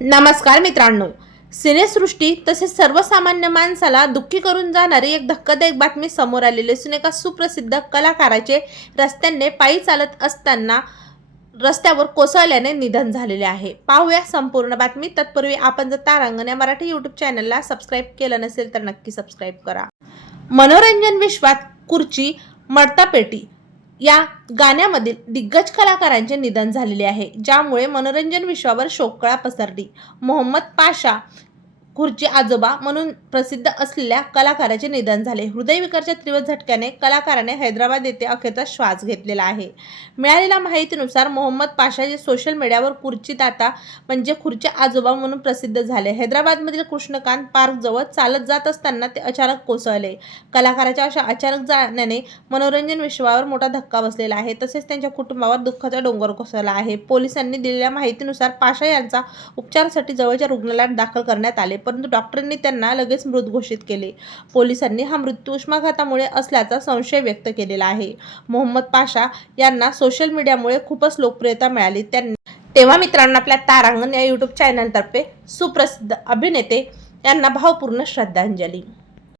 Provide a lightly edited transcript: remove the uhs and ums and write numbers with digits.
नमस्कार मित्रांनो, सिनेसृष्टी तसेच सर्वसामान्य माणसाला दुःखी करून जाणारी एक धक्कादायक बातमी समोर आलेली असून एका सुप्रसिद्ध कलाकाराचे रस्त्याने पायी चालत असताना रस्त्यावर कोसळल्याने निधन झालेले आहे। पाहूया संपूर्ण बातमी। तत्पूर्वी आपण जर तारांगण या मराठी यूट्यूब चॅनलला सबस्क्राईब केलं नसेल तर नक्की सबस्क्राईब करा। मनोरंजन विश्वात खुर्ची मडतापेटी या गाण्यामधील दिग्गज कलाकारांचे निधन झालेले आहे, ज्यामुळे मनोरंजन विश्वावर शोककळा पसरली। मोहम्मद पाशा खुर्ची आजोबा म्हणून प्रसिद्ध असलेल्या कलाकाराचे निधन झाले। हृदयविकारच्या तीव्र झटक्याने कलाकाराने हैदराबाद येथे अखेरचा श्वास घेतलेला आहे। मिळालेल्या माहितीनुसार मोहम्मद पाशा जे सोशल मीडियावर खुर्ची दाता म्हणजे खुर्ची आजोबा म्हणून प्रसिद्ध झाले। हैदराबादमधील कृष्णकांत पार्क जवळ चालत जात असताना ते अचानक कोसळले। कलाकाराच्या अशा अचानक जाण्याने मनोरंजन विश्वावर मोठा धक्का बसलेला आहे, तसेच त्यांच्या कुटुंबावर दुःखाचा डोंगर कोसळला आहे। पोलिसांनी दिलेल्या माहितीनुसार पाशा यांचा उपचारासाठी जवळच्या रुग्णालयात दाखल करण्यात आले, परंतु डॉक्टरांनी त्यांना लगेच मृत घोषित केले। पोलिसांनी हा मृत्यू उष्माघातामुळे असल्याचा संशय व्यक्त केलेला आहे। मोहम्मद पाशा यांना सोशल मीडियामुळे खूपच लोकप्रियता मिळाली। तेव्हा मित्रांनो, आपल्या तारांगण या यूट्यूब चॅनलतर्फे सुप्रसिद्ध अभिनेते यांना भावपूर्ण श्रद्धांजली।